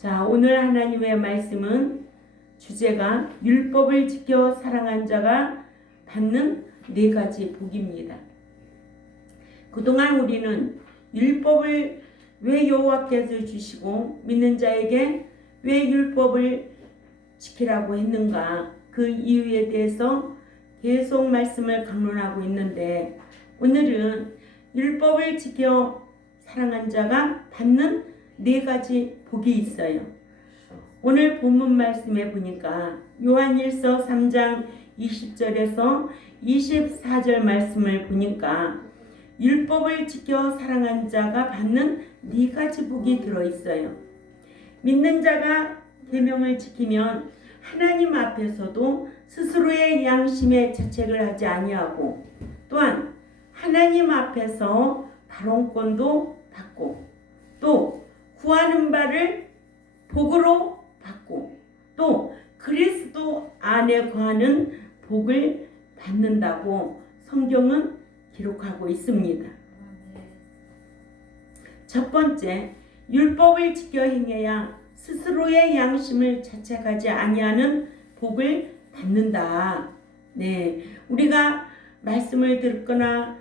자, 오늘 하나님의 말씀은 주제가 율법을 지켜 사랑한 자가 받는 4가지 복입니다. 그동안 우리는 율법을 왜 여호와께서 주시고 믿는 자에게 왜 율법을 지키라고 했는가, 그 이유에 대해서 계속 말씀을 강론하고 있는데, 오늘은 율법을 지켜 사랑한 자가 받는 4가지 복이 있어요. 오늘 본문 말씀에 보니까 요한일서 3장 20절에서 24절 말씀을 보니까 율법을 지켜 사랑한 자가 받는 4가지 복이 들어있어요. 믿는 자가 계명을 지키면 하나님 앞에서도 스스로의 양심에 자책을 하지 아니하고, 또한 하나님 앞에서 발언권도 받고, 또 구하는 바를 복으로 받고, 또 그리스도 안에 거하는 복을 받는다고 성경은 기록하고 있습니다. 첫 번째, 율법을 지켜 행해야 스스로의 양심을 자책하지 아니하는 복을 받는다. 네, 우리가 말씀을 듣거나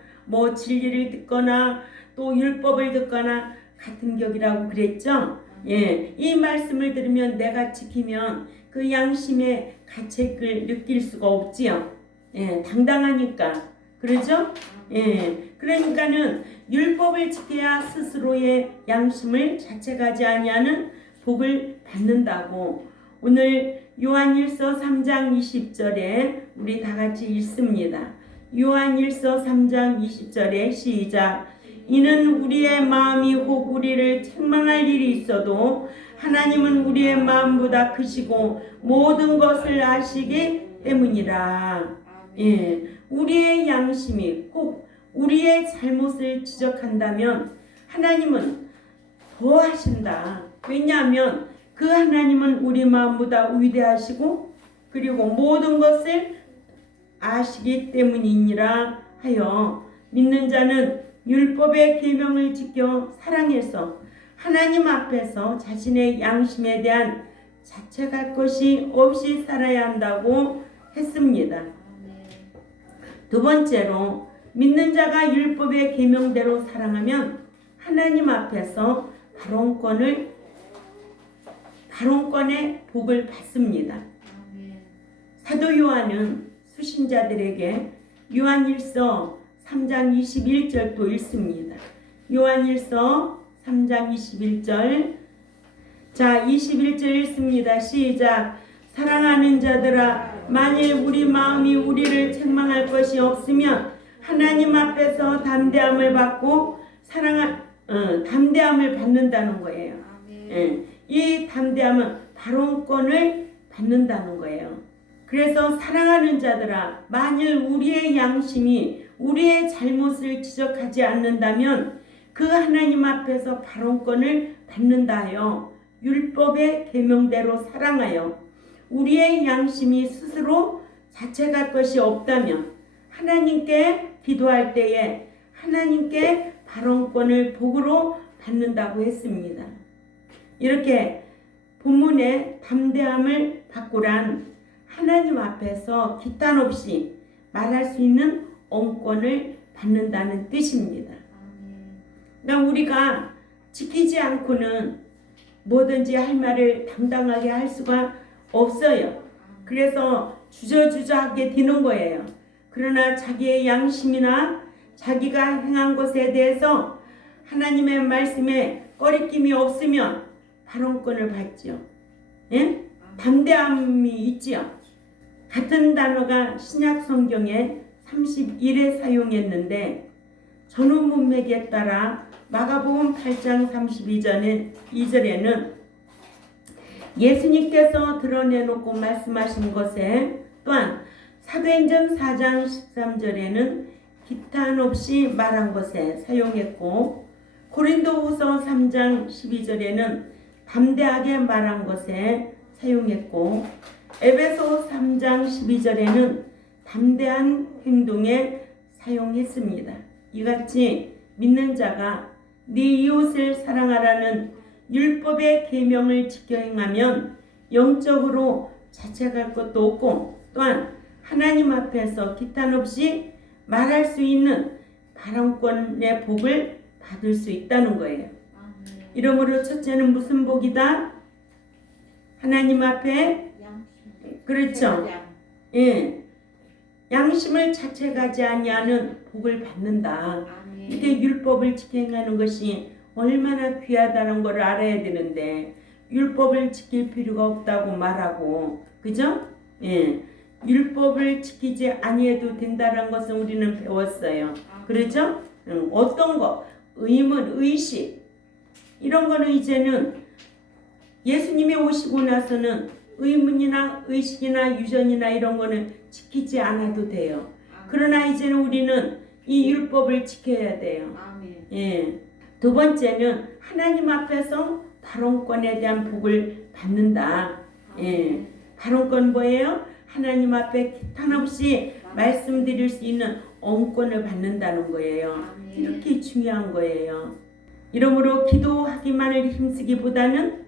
진리를 듣거나 또 율법을 듣거나 같은 격이라고 그랬죠. 예, 이 말씀을 들으면 내가 지키면 그 양심의 가책을 느낄 수가 없지요. 예, 당당하니까. 그러죠? 예, 그러니까는 율법을 지켜야 스스로의 양심을 자책하지 아니하는 복을 받는다고 오늘 요한일서 3장 20절에 우리 다 같이 읽습니다. 요한일서 3장 20절에 시작. 이는 우리의 마음이 혹 우리를 책망할 일이 있어도 하나님은 우리의 마음보다 크시고 모든 것을 아시기 때문이라. 예, 우리의 양심이 혹 우리의 잘못을 지적한다면 하나님은 더 하신다. 왜냐하면 그 하나님은 우리 마음보다 위대하시고 그리고 모든 것을 아시기 때문이니라 하여 믿는 자는 율법의 계명을 지켜 사랑해서 하나님 앞에서 자신의 양심에 대한 자책할 것이 없이 살아야 한다고 했습니다. 두 번째로, 믿는 자가 율법의 계명대로 사랑하면 하나님 앞에서 발언권의 복을 받습니다. 사도 요한은 수신자들에게 요한일서 3장 21절도 읽습니다. 요한일서 3장 21절. 자, 21절 읽습니다. 시작. 사랑하는 자들아, 만일 우리 마음이 우리를 책망할 것이 없으면 하나님 앞에서 담대함을 받고 담대함을 받는다는 거예요. 예, 이 담대함은 발언권을 받는다는 거예요. 그래서 사랑하는 자들아, 만일 우리의 양심이 우리의 잘못을 지적하지 않는다면 그 하나님 앞에서 발언권을 받는다 하여 율법의 계명대로 사랑하여 우리의 양심이 스스로 자책할 것이 없다면 하나님께 기도할 때에 하나님께 발언권을 복으로 받는다고 했습니다. 이렇게 본문에 담대함을 받고란 하나님 앞에서 기탄 없이 말할 수 있는 언권을 받는다는 뜻입니다. 그러니까 우리가 지키지 않고는 뭐든지 할 말을 당당하게 할 수가 없어요. 그래서 주저주저하게 되는 거예요. 그러나 자기의 양심이나 자기가 행한 것에 대해서 하나님의 말씀에 꺼리낌이 없으면 발언권을 받죠. 예? 담대함이 있지요. 같은 단어가 신약 성경에 31회 사용했는데 전후 문맥에 따라 마가복음 8장 32절에는 예수님께서 드러내놓고 말씀하신 것에, 또한 사도행전 4장 13절에는 기탄 없이 말한 것에 사용했고, 고린도후서 3장 12절에는 담대하게 말한 것에 사용했고, 에베소 3장 12절에는 담대한 행동에 사용했습니다. 이같이 믿는 자가 네 이웃을 사랑하라는 율법의 계명을 지켜 행하면 영적으로 자책할 것도 없고 또한 하나님 앞에서 기탄 없이 말할 수 있는 발언권의 복을 받을 수 있다는 거예요. 이러므로 첫째는 무슨 복이다? 하나님 앞에 그렇죠. 예, 양심을 자책하지 아니하는 복을 받는다. 이게 율법을 지켜 행하는 것이 얼마나 귀하다는 걸 알아야 되는데 율법을 지킬 필요가 없다고 말하고 그죠? 예, 율법을 지키지 아니해도 된다는 것은 우리는 배웠어요. 그렇죠? 어떤 거 의문, 의식 이런 거는 이제는 예수님이 오시고 나서는 의문이나 의식이나 유전이나 이런 거는 지키지 않아도 돼요. 그러나 이제는 우리는 이 율법을 지켜야 돼요. 예. 두 번째는 하나님 앞에서 발언권에 대한 복을 받는다. 예. 발언권 뭐예요? 하나님 앞에 기탄 없이 말씀드릴 수 있는 언권을 받는다는 거예요. 이렇게 중요한 거예요. 이러므로 기도하기만을 힘쓰기보다는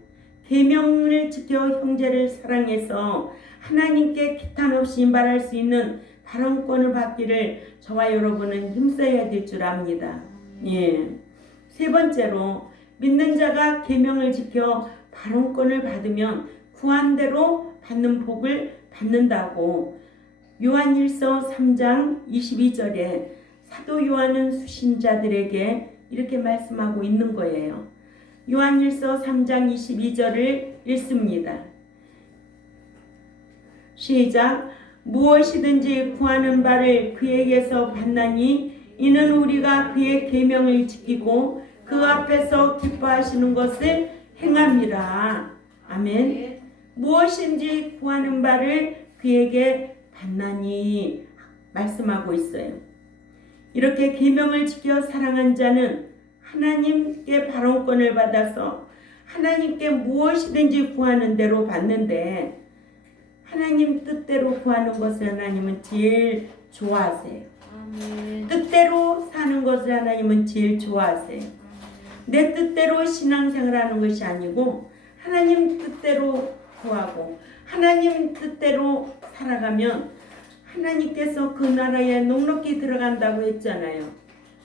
계명을 지켜 형제를 사랑해서 하나님께 기탄 없이 말할 수 있는 발언권을 받기를 저와 여러분은 힘써야 될 줄 압니다. 예. 세 번째로 믿는 자가 계명을 지켜 발언권을 받으면 구한 대로 받는 복을 받는다고 요한일서 3장 22절에 사도 요한은 수신자들에게 이렇게 말씀하고 있는 거예요. 요한일서 3장 22절을 읽습니다. 시작. 무엇이든지 구하는 바를 그에게서 받나니 이는 우리가 그의 계명을 지키고 그 앞에서 기뻐하시는 것을 행함이라. 아멘. 무엇인지 구하는 바를 그에게 받나니 말씀하고 있어요. 이렇게 계명을 지켜 사랑한 자는 하나님께 발언권을 받아서 하나님께 무엇이든지 구하는 대로 받는데 하나님 뜻대로 구하는 것을 하나님은 제일 좋아하세요. 뜻대로 사는 것을 하나님은 제일 좋아하세요. 내 뜻대로 신앙생활하는 것이 아니고 하나님 뜻대로 구하고 하나님 뜻대로 살아가면 하나님께서 그 나라에 넉넉히 들어간다고 했잖아요.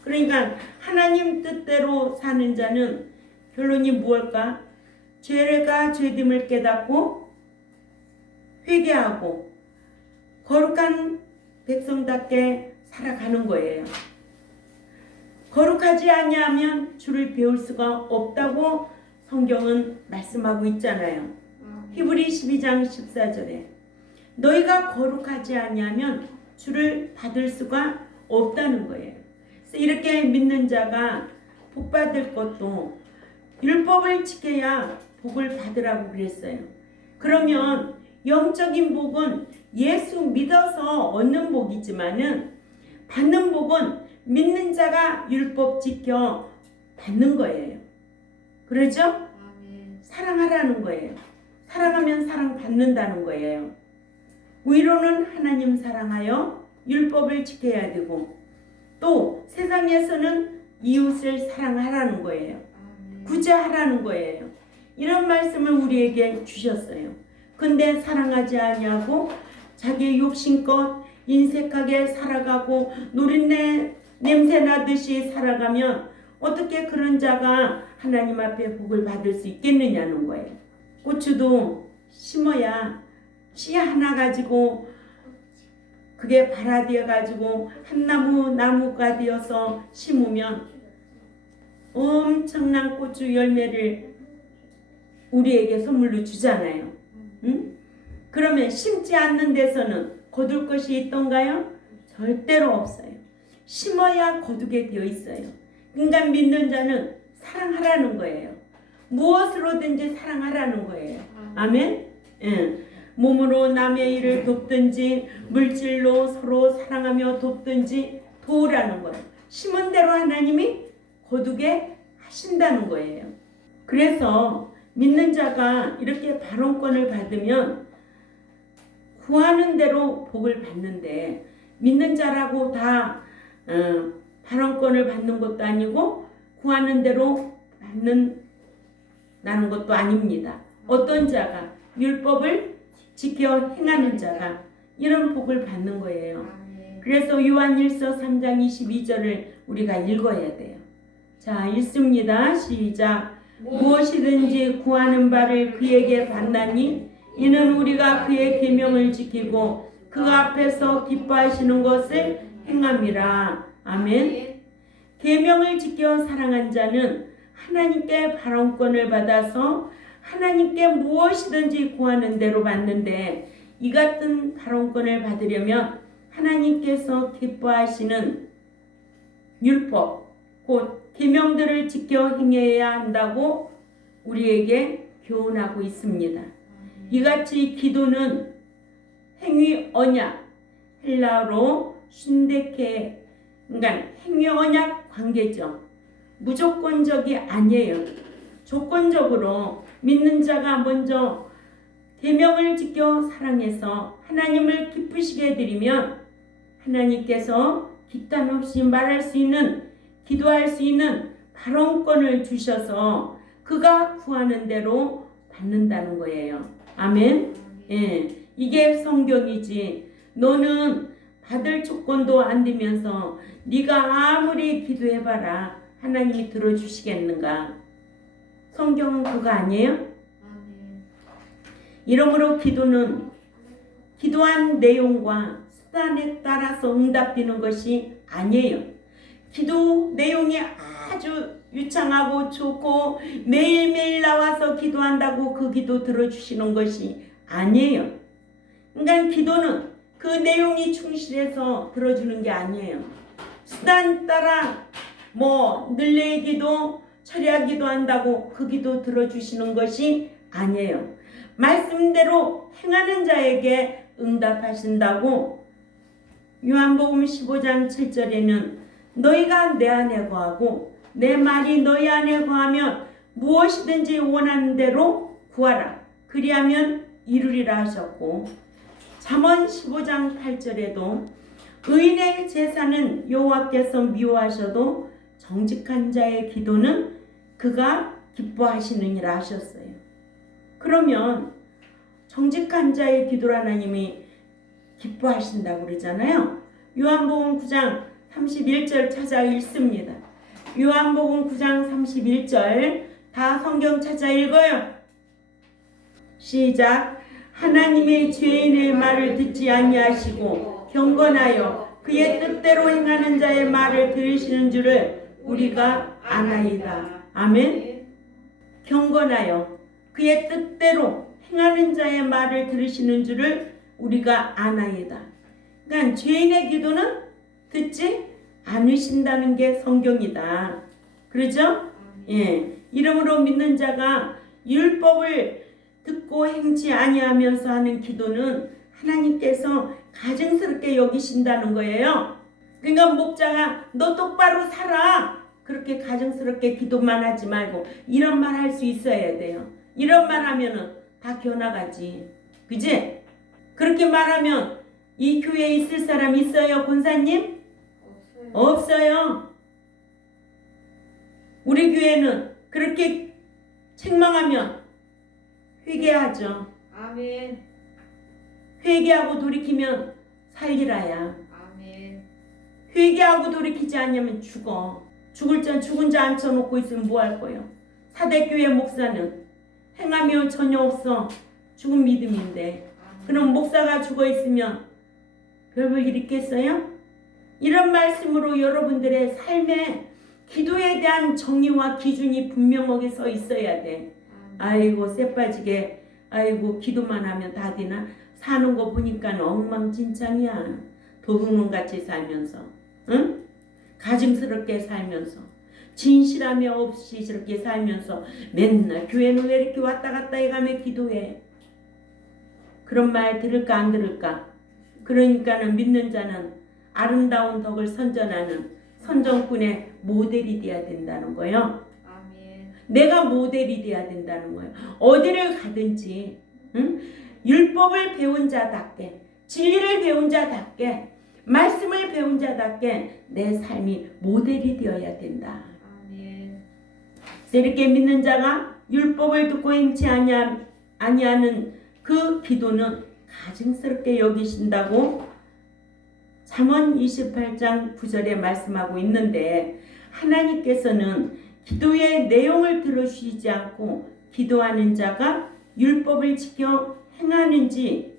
그러니까 하나님 뜻대로 사는 자는 결론이 무엇일까? 죄가 죄됨을 깨닫고 회개하고 거룩한 백성답게 살아가는 거예요. 거룩하지 아니하면 주를 배울 수가 없다고 성경은 말씀하고 있잖아요. 히브리 12장 14절에 너희가 거룩하지 아니하면 주를 받을 수가 없다는 거예요. 그래서 이렇게 믿는 자가 복 받을 것도 율법을 지켜야 복을 받으라고 그랬어요. 그러면 영적인 복은 예수 믿어서 얻는 복이지만은 받는 복은 믿는 자가 율법 지켜 받는 거예요. 그렇죠? 사랑하라는 거예요. 사랑하면 사랑받는다는 거예요. 위로는 하나님 사랑하여 율법을 지켜야 되고 또 세상에서는 이웃을 사랑하라는 거예요. 구제하라는 거예요. 이런 말씀을 우리에게 주셨어요. 근데 사랑하지 아니하고 자기의 욕심껏 인색하게 살아가고 노린내 냄새 나듯이 살아가면 어떻게 그런 자가 하나님 앞에 복을 받을 수 있겠느냐는 거예요. 고추도 심어야 씨 하나 가지고 그게 발아되어 가지고 한 나무가 되어서 심으면 엄청난 고추 열매를 우리에게 선물로 주잖아요. 응? 그러면 심지 않는 데서는 거둘 것이 있던가요? 절대로 없어요. 심어야 거두게 되어 있어요. 그러니까 믿는 자는 사랑하라는 거예요. 무엇으로든지 사랑하라는 거예요. 아멘? 예. 몸으로 남의 일을 돕든지 물질로 서로 사랑하며 돕든지 도우라는 거예요. 심은 대로 하나님이 거두게 하신다는 거예요. 그래서 믿는 자가 이렇게 발언권을 받으면 구하는 대로 복을 받는데 믿는 자라고 다 발언권을 받는 것도 아니고 구하는 대로 받는 나는 것도 아닙니다. 어떤 자가 율법을 지켜 행하는 자가 이런 복을 받는 거예요. 그래서 요한일서 3장 22절을 우리가 읽어야 돼요. 자, 읽습니다. 시작. 무엇이든지 구하는 바를 그에게 받나니 이는 우리가 그의 계명을 지키고 그 앞에서 기뻐하시는 것을 행함이라. 아멘. 계명을 지켜 사랑한 자는 하나님께 발언권을 받아서 하나님께 무엇이든지 구하는 대로 받는데, 이 같은 발언권을 받으려면 하나님께서 기뻐하시는 율법, 곧 계명들을 지켜 행해야 한다고 우리에게 교훈하고 있습니다. 이같이 기도는 행위 언약, 헬라어로 신데케, 그러니까 행위 언약 관계죠. 무조건적이 아니에요. 조건적으로 믿는 자가 먼저 계명을 지켜 사랑해서 하나님을 기쁘시게 해드리면 하나님께서 기탄 없이 말할 수 있는, 기도할 수 있는 발언권을 주셔서 그가 구하는 대로 받는다는 거예요. 아멘. 예, 이게 성경이지. 너는 받을 조건도 안 되면서 네가 아무리 기도해봐라 하나님이 들어주시겠는가? 성경은 그거 아니에요? 이러므로 기도는 기도한 내용과 수단에 따라서 응답되는 것이 아니에요. 기도 내용이 아주 유창하고 좋고 매일매일 나와서 기도한다고 그 기도 들어주시는 것이 아니에요. 그러니까 기도는 그 내용이 충실해서 들어주는 게 아니에요. 수단 따라 늘레 기도, 철야 기도한다고 그 기도 들어주시는 것이 아니에요. 말씀대로 행하는 자에게 응답하신다고. 요한복음 15장 7절에는 너희가 내 안에 거하고 내 말이 너희 안에 거하면 무엇이든지 원하는 대로 구하라. 그리하면 이루리라 하셨고, 잠언 15장 8절에도 의인의 제사는 여호와께서 미워하셔도 정직한 자의 기도는 그가 기뻐하시느니라 하셨어요. 그러면 정직한 자의 기도를 하나님이 기뻐하신다고 그러잖아요. 요한복음 9장 31절 찾아 읽습니다. 요한복음 9장 31절 다 성경 찾아 읽어요. 시작. 하나님의 죄인의 말을 듣지 아니하시고 경건하여 그의 뜻대로 행하는 자의 말을 들으시는 줄을 우리가 아나이다. 아멘. 경건하여 그의 뜻대로 행하는 자의 말을 들으시는 줄을 우리가 아나이다. 그러니까 죄인의 기도는 듣지 않으신다는 게 성경이다. 그렇죠? 예. 이러므로 믿는 자가 율법을 듣고 행치 아니하면서 하는 기도는 하나님께서 가증스럽게 여기신다는 거예요. 그러니까 목자가 너 똑바로 살아, 그렇게 가증스럽게 기도만 하지 말고 이런 말 할 수 있어야 돼요. 이런 말 하면은 다 겨나가지. 그지? 그렇게 말하면 이 교회에 있을 사람 있어요, 권사님? 없어요. 우리 교회는 그렇게 책망하면 회개하죠. 아멘. 회개하고 돌이키면 살리라야. 아멘. 회개하고 돌이키지 않으면 죽어. 죽은 자 앉혀놓고 있으면 뭐 할 거예요? 사대교회 목사는 행하며 전혀 없어. 죽은 믿음인데. 그럼 목사가 죽어 있으면 별 볼 일 있겠어요? 이런 말씀으로 여러분들의 삶에 기도에 대한 정의와 기준이 분명하게 서 있어야 돼. 아이고 쎄빠지게 아이고 기도만 하면 다 되나? 사는 거 보니까 엉망진창이야. 도둑놈같이 살면서, 응? 가증스럽게 살면서, 진실함이 없이 저렇게 살면서 맨날 교회는 왜 이렇게 왔다 갔다 해가며 기도해? 그런 말 들을까 안 들을까? 그러니까는 믿는 자는 아름다운 덕을 선전하는 선정꾼의 모델이 돼야 된다는 거예요. 아멘. 내가 모델이 돼야 된다는 거예요. 어디를 가든지, 응? 율법을 배운 자답게, 진리를 배운 자답게, 말씀을 배운 자답게 내 삶이 모델이 되어야 된다. 아멘. 이렇게 믿는 자가 율법을 듣고 행치 아니하는 그 기도는 가증스럽게 여기신다고 잠언 28장 9절에 말씀하고 있는데, 하나님께서는 기도의 내용을 들어주시지 않고 기도하는 자가 율법을 지켜 행하는지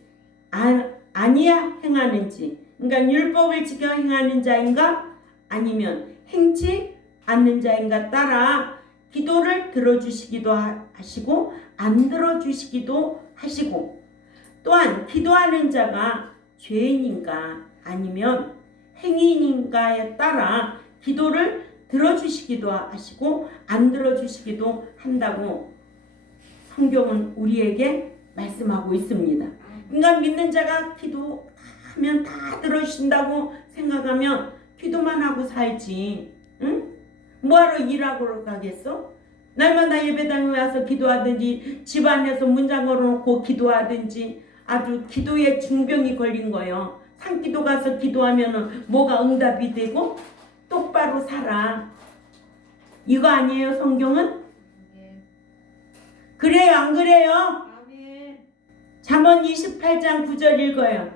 아니야 행하는지, 그러니까 율법을 지켜 행하는 자인가 아니면 행치 않는 자인가 따라 기도를 들어주시기도 하시고 안 들어주시기도 하시고, 또한 기도하는 자가 죄인인가 아니면 행위인가에 따라 기도를 들어주시기도 하시고 안 들어주시기도 한다고 성경은 우리에게 말씀하고 있습니다. 그러니까 믿는 자가 기도하면 다 들어주신다고 생각하면 기도만 하고 살지, 응? 뭐하러 일하러 가겠어? 날마다 예배당에 와서 기도하든지 집안에서 문장 걸어놓고 기도하든지 아주 기도에 중병이 걸린 거예요. 산기도 가서 기도하면 뭐가 응답이 되고 똑바로 살아. 이거 아니에요, 성경은? 그래요, 안 그래요? 아멘. 잠언 28장 9절 읽어요.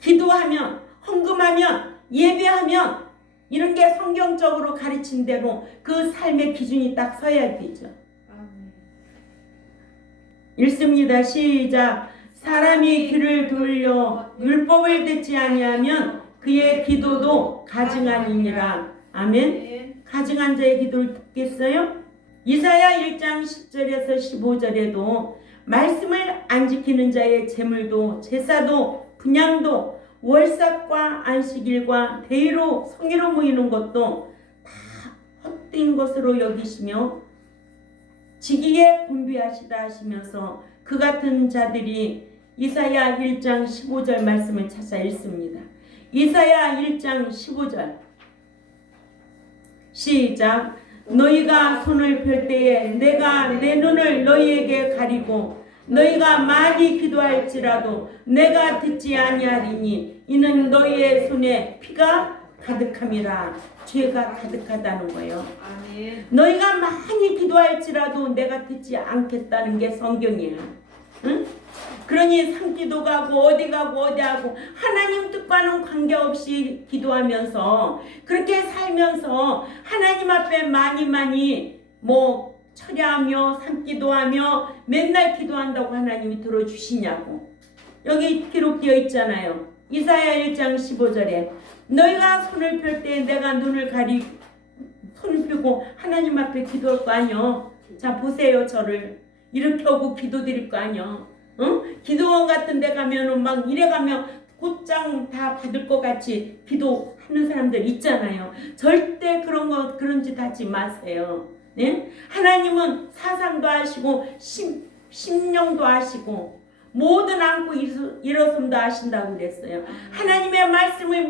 기도하면, 헌금하면, 예배하면 이런 게 성경적으로 가르친 대로 그 삶의 기준이 딱 서야 되죠. 아멘. 읽습니다. 시작. 사람이 귀를 돌려 율법을 듣지 아니하면 그의 기도도 가증하니라. 아멘. 가증한 자의 기도를 듣겠어요? 이사야 1장 10절에서 15절에도 말씀을 안 지키는 자의 재물도 제사도 분향도 월삭과 안식일과 대의로 성의로 모이는 것도 다 헛된 것으로 여기시며 지기에 분비하시다 하시면서 그 같은 자들이 이사야 1장 15절 말씀을 찾아 읽습니다. 이사야 1장 15절 시작. 너희가 손을 펼 때에 내가 내 눈을 너희에게 가리고 너희가 많이 기도할지라도 내가 듣지 아니하리니 이는 너희의 손에 피가 가득함이라. 죄가 가득하다는 거예요. 아멘. 너희가 많이 기도할지라도 내가 듣지 않겠다는 게 성경이에요. 응? 그러니 산기도 가고 어디 가고 어디 하고 하나님 뜻과는 관계없이 기도하면서 그렇게 살면서 하나님 앞에 많이 뭐 철야하며 산기도하며 맨날 기도한다고 하나님이 들어주시냐고. 여기 기록되어 있잖아요. 이사야 1장 15절에 너희가 손을 펼 때 내가 눈을 손을 펴고 하나님 앞에 기도할 거 아니요. 자 보세요, 저를 이렇게 하고 기도 드릴 거 아니요. 응? 기도원 같은 데 가면은 막 이래 가면 곧장 다 받을 것 같이 기도하는 사람들 있잖아요. 절대 그런 짓 하지 마세요. 네? 하나님은 사상도 하시고 심령도 하시고 모든 안고 일어섬도 하신다고 그랬어요. 하나님의 말씀을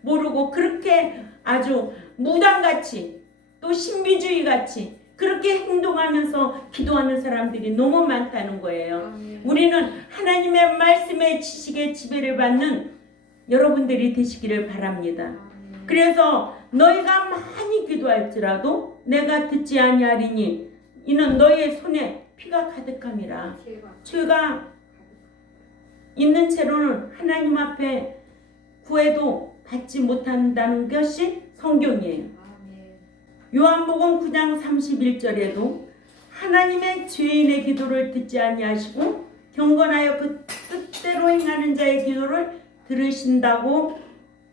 모르고 그렇게 아주 무당같이 또 신비주의같이 그렇게 행동하면서 기도하는 사람들이 너무 많다는 거예요. 우리는 하나님의 말씀의 지식의 지배를 받는 여러분들이 되시기를 바랍니다. 그래서 너희가 많이 기도할지라도 내가 듣지 아니하리니 이는 너희의 손에 피가 가득함이라. 죄가 있는 채로는 하나님 앞에 구해도 받지 못한다는 것이 성경이에요. 요한복음 9장 31절에도 하나님의 죄인의 기도를 듣지 아니하시고 경건하여 그 뜻대로 행하는 자의 기도를 들으신다고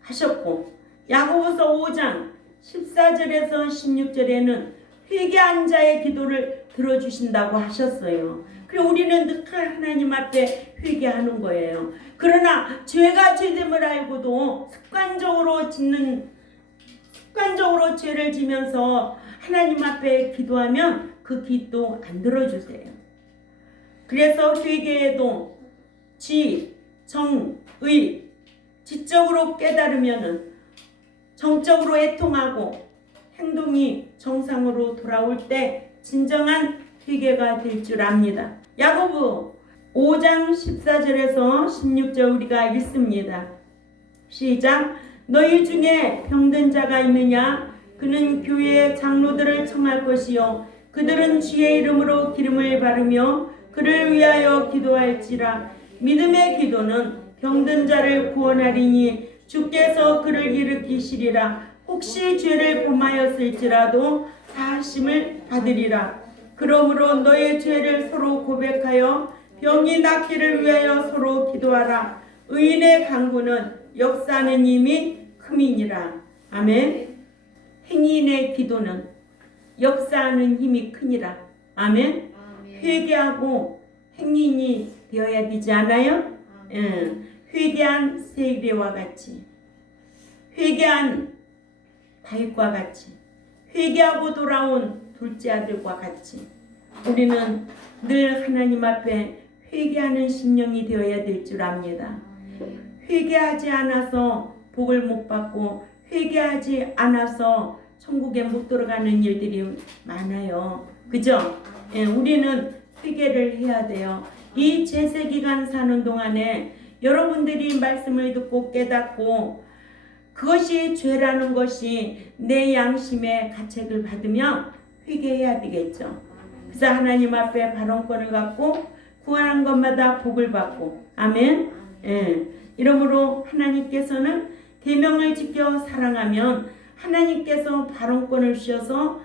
하셨고, 야고보서 5장 14절에서 16절에는 회개한 자의 기도를 들어주신다고 하셨어요. 그리고 우리는 늘 하나님 앞에 회개하는 거예요. 그러나 죄가 죄됨을 알고도 습관적으로 죄를 지면서 하나님 앞에 기도하면 그 기도 안 들어주세요. 그래서 회개에도 지, 정, 의, 지적으로 깨달으면은 정적으로 애통하고 행동이 정상으로 돌아올 때 진정한 회개가 될 줄 압니다. 야고보 5장 14절에서 16절 우리가 읽습니다. 시작. 너희 중에 병든 자가 있느냐? 그는 교회의 장로들을 청할 것이요 그들은 주의 이름으로 기름을 바르며 그를 위하여 기도할지라. 믿음의 기도는 병든 자를 구원하리니 주께서 그를 일으키시리라. 혹시 죄를 범하였을지라도 사하심을 받으리라. 그러므로 너의 죄를 서로 고백하여 병이 낫기를 위하여 서로 기도하라. 의인의 간구는 역사하는 힘이 큼이니라. 아멘. 행인의 기도는 역사하는 힘이 크니라. 아멘. 회개하고 행인이 되어야 되지 않아요? 회개한 세리와 같이, 회개한 다윗과 같이, 회개하고 돌아온 둘째 아들과 같이 우리는 늘 하나님 앞에 회개하는 심령이 되어야 될 줄 압니다. 회개하지 않아서 복을 못 받고 회개하지 않아서 천국에 못 들어가는 일들이 많아요. 그죠? 우리는 회개를 해야 돼요. 이 제세기간 사는 동안에 여러분들이 말씀을 듣고 깨닫고 그것이 죄라는 것이 내 양심의 가책을 받으면 회개해야 되겠죠. 그래서 하나님 앞에 발언권을 갖고 구하는 것마다 복을 받고, 아멘. 이러므로 하나님께서는 계명을 지켜 사랑하면 하나님께서 발언권을 주셔서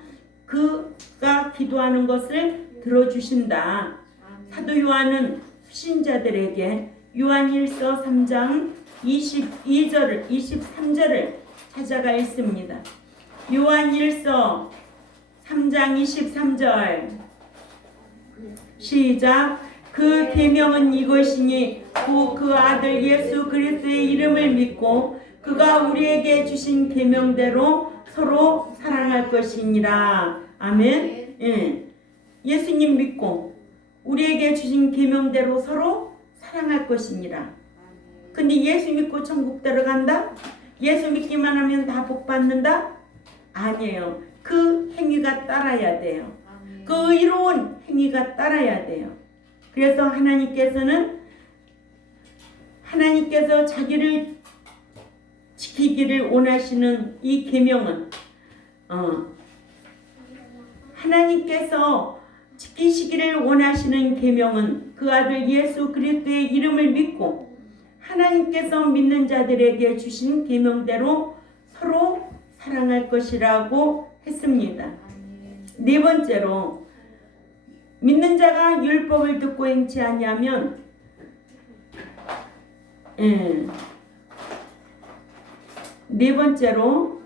그가 기도하는 것을 들어주신다. 사도 요한은 수신자들에게 요한일서 3장 22절, 23절을 찾아가 있습니다. 요한일서 3장 23절 시작. 그 계명은 이것이니 그 아들 예수 그리스도의 이름을 믿고 그가 우리에게 주신 계명대로 서로 사랑할 것이니라. 아멘. 예수님 믿고 우리에게 주신 계명대로 서로 사랑할 것이니라. 근데 예수 믿고 천국 들어간다? 예수 믿기만 하면 다 복 받는다? 아니에요. 그 행위가 따라야 돼요. 그 의로운 행위가 따라야 돼요. 그래서 하나님께서 자기를 지키기를 원하시는 이 계명은 하나님께서 지키시기를 원하시는 계명은 그 아들 예수 그리스도의 이름을 믿고 하나님께서 믿는 자들에게 주신 계명대로 서로 사랑할 것이라고 했습니다. 네 번째로 믿는 자가 율법을 듣고 행치 아니하면 네 번째로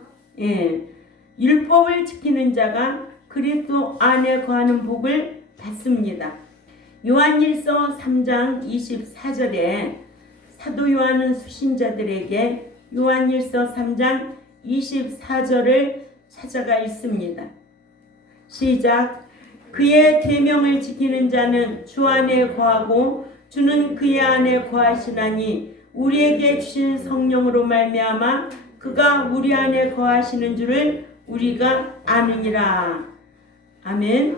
율법을 지키는 자가 그리스도 안에 거하는 복을 받습니다. 요한일서 3장 24절에 사도 요한은 수신자들에게 요한일서 3장 24절을 찾아가 있습니다. 시작. 그의 계명을 지키는 자는 주 안에 거하고 주는 그의 안에 거하시나니 우리에게 주신 성령으로 말미암아 그가 우리 안에 거하시는 줄을 우리가 아느니라. 아멘.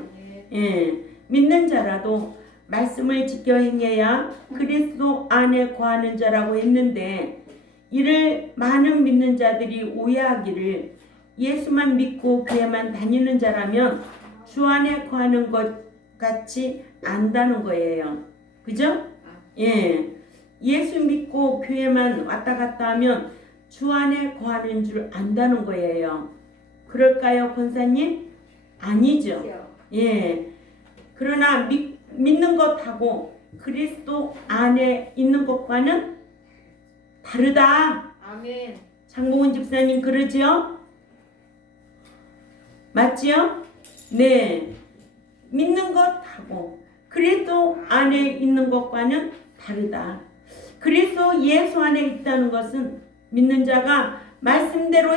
믿는 자라도 말씀을 지켜 행해야 그리스도 안에 거하는 자라고 했는데 이를 많은 믿는 자들이 오해하기를 예수만 믿고 교회만 다니는 자라면 주 안에 거하는 것 같이 안다는 거예요. 그죠? 예수 믿고 교회만 왔다 갔다 하면 주 안에 거하는 줄 안다는 거예요. 그럴까요, 권사님? 아니죠. 그러나 믿는 것하고 그리스도 안에 있는 것과는 다르다. 아멘. 장봉은 집사님 그러지요? 맞지요? 네. 믿는 것하고 그리스도 안에 있는 것과는 다르다. 그리스도 예수 안에 있다는 것은 믿는 자가 말씀대로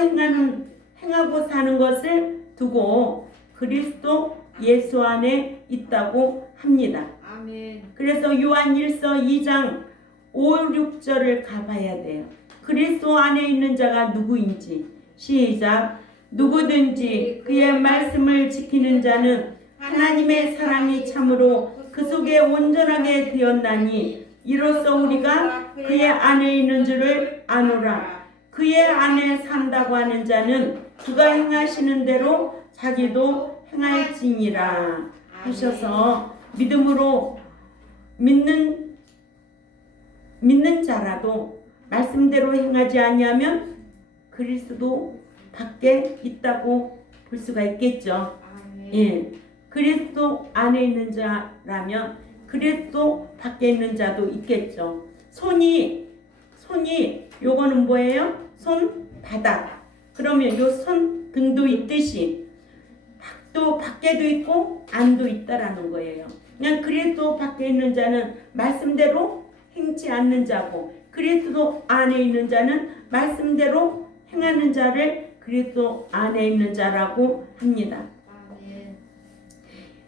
행하고 사는 것을 두고 그리스도 예수 안에 있다고 합니다. 아멘. 그래서 요한일서 2장 5, 6절을 가봐야 돼요. 그리스도 안에 있는 자가 누구인지. 시작. 누구든지 그의 말씀을 지키는 자는 하나님의 사랑이 참으로 그 속에 온전하게 되었나니 이로써 우리가 그의 안에 있는 줄을 아노라. 그의 안에 산다고 하는 자는 그가 행하시는 대로 자기도 행할지니라 하셔서 믿음으로 믿는 자라도 말씀대로 행하지 아니하면 그리스도 밖에 있다고 볼 수가 있겠죠. 예, 그리스도 안에 있는 자라면 그리스도 밖에 있는 자도 있겠죠. 손이 요거는 뭐예요? 손바닥. 그러면 요 손 등도 있듯이 또 밖에도 있고 안도 있다라는 거예요. 그냥 그리스도 밖에 있는 자는 말씀대로 행치 않는 자고 그리스도 안에 있는 자는 말씀대로 행하는 자를 그리스도 안에 있는 자라고 합니다.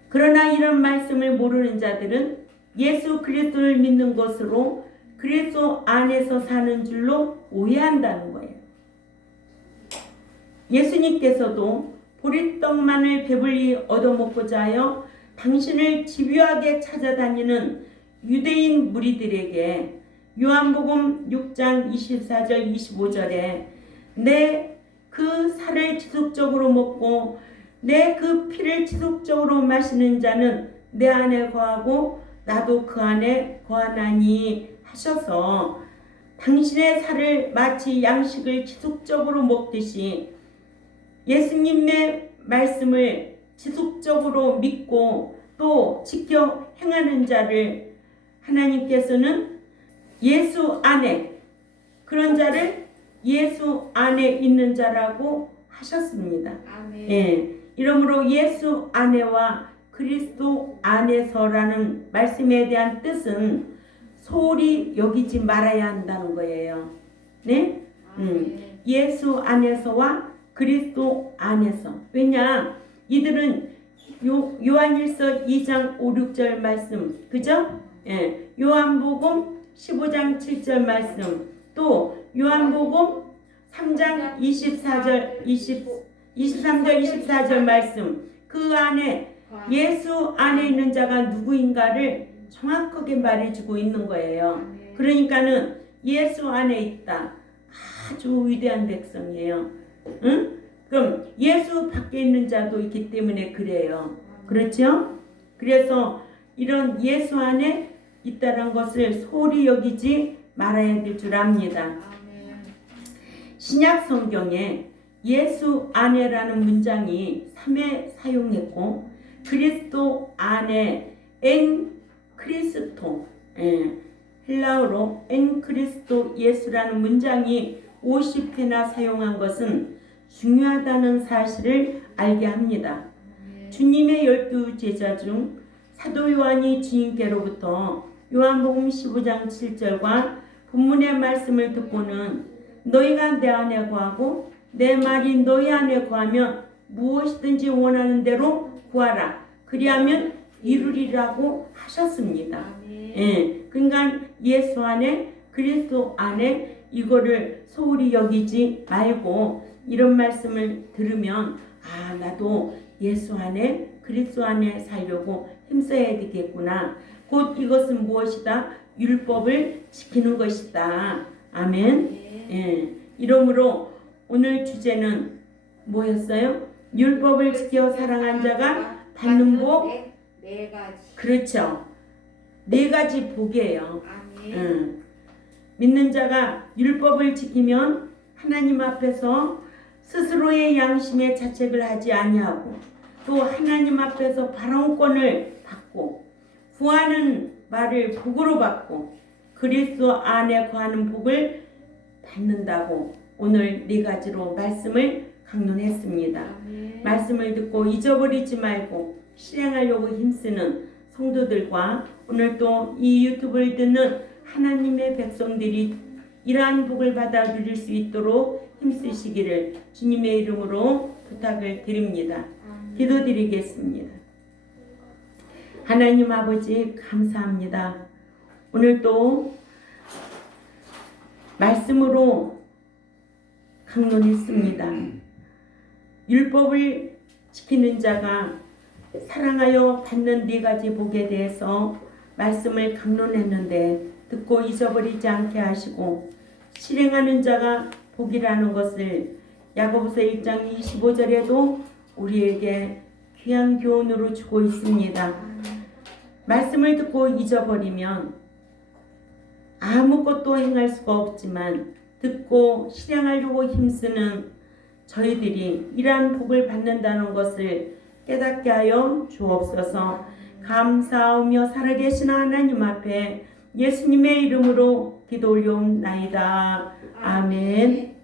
그러나 이런 말씀을 모르는 자들은 예수 그리스도를 믿는 것으로 그리스도 안에서 사는 줄로 오해한다는 거예요. 예수님께서도 보리떡만을 배불리 얻어먹고자 하여 당신을 집요하게 찾아다니는 유대인 무리들에게 요한복음 6장 24절 25절에 내 그 살을 지속적으로 먹고 내 그 피를 지속적으로 마시는 자는 내 안에 거하고 나도 그 안에 거하나니 하셔서 당신의 살을 마치 양식을 지속적으로 먹듯이 예수님의 말씀을 지속적으로 믿고 또 지켜 행하는 자를 하나님께서는 예수 안에 그런 자를 예수 안에 있는 자라고 하셨습니다. 예, 이러므로 예수 안에와 그리스도 안에서라는 말씀에 대한 뜻은 소홀히 여기지 말아야 한다는 거예요. 네? 예수 안에서와 그리스도 안에서. 왜냐? 이들은 요한일서 2장 5, 6절 말씀, 그죠? 예, 요한복음 15장 7절 말씀, 또 요한복음 3장 23절 24절 말씀, 그 안에 예수 안에 있는 자가 누구인가를 정확하게 말해주고 있는 거예요. 그러니까는 예수 안에 있다. 아주 위대한 백성이에요. 응? 그럼 예수 밖에 있는 자도 있기 때문에 그래요. 그렇죠? 그래서 이런 예수 안에 있다는 것을 소홀히 여기지 말아야 될 줄 압니다. 신약 성경에 예수 안에라는 문장이 3회 사용했고 그리스도 안에 엔 크리스토, 헬라어로 엔 크리스토 예수라는 문장이 50회나 사용한 것은 중요하다는 사실을 알게 합니다. 주님의 12 제자 중 사도 요한이 주님께로부터 요한복음 15장 7절과 본문의 말씀을 듣고는 너희가 내 안에 거하고 내 말이 너희 안에 거하면 무엇이든지 원하는 대로 구하라. 그리하면 이루리라고 하셨습니다. 예, 그러니까 예수 안에 그리스도 안에 이거를 소홀히 여기지 말고 이런 말씀을 들으면 나도 예수 안에 그리스도 안에 살려고 힘써야 되겠구나. 곧 이것은 무엇이다? 율법을 지키는 것이다. 아멘. 예, 이러므로 오늘 주제는 뭐였어요? 율법을 지켜 사랑한 자가 받는 복. 네 가지. 그렇죠. 4가지 복이에요. 믿는 자가 율법을 지키면 하나님 앞에서 스스로의 양심에 자책을 하지 아니하고 또 하나님 앞에서 발언권을 받고 구하는 말을 복으로 받고 그리스도 안에 거하는 복을 받는다고 오늘 4가지로 말씀을 강론했습니다. 말씀을 듣고 잊어버리지 말고 실행하려고 힘쓰는 성도들과 오늘 또 이 유튜브를 듣는 하나님의 백성들이 이러한 복을 받아 누릴 수 있도록 힘쓰시기를 주님의 이름으로 부탁을 드립니다. 기도드리겠습니다. 하나님 아버지 감사합니다. 오늘 또 말씀으로 강론했습니다. 율법을 지키는 자가 사랑하여 받는 4가지 복에 대해서 말씀을 강론했는데 듣고 잊어버리지 않게 하시고 실행하는 자가 복이라는 것을 야고보서 1장 25절에도 우리에게 귀한 교훈으로 주고 있습니다. 말씀을 듣고 잊어버리면 아무것도 행할 수가 없지만 듣고 실행하려고 힘쓰는 저희들이 이러한 복을 받는다는 것을 깨닫게 하여 주옵소서. 감사하며 살아계신 하나님 앞에 예수님의 이름으로 기도 올려옵나이다. 아멘.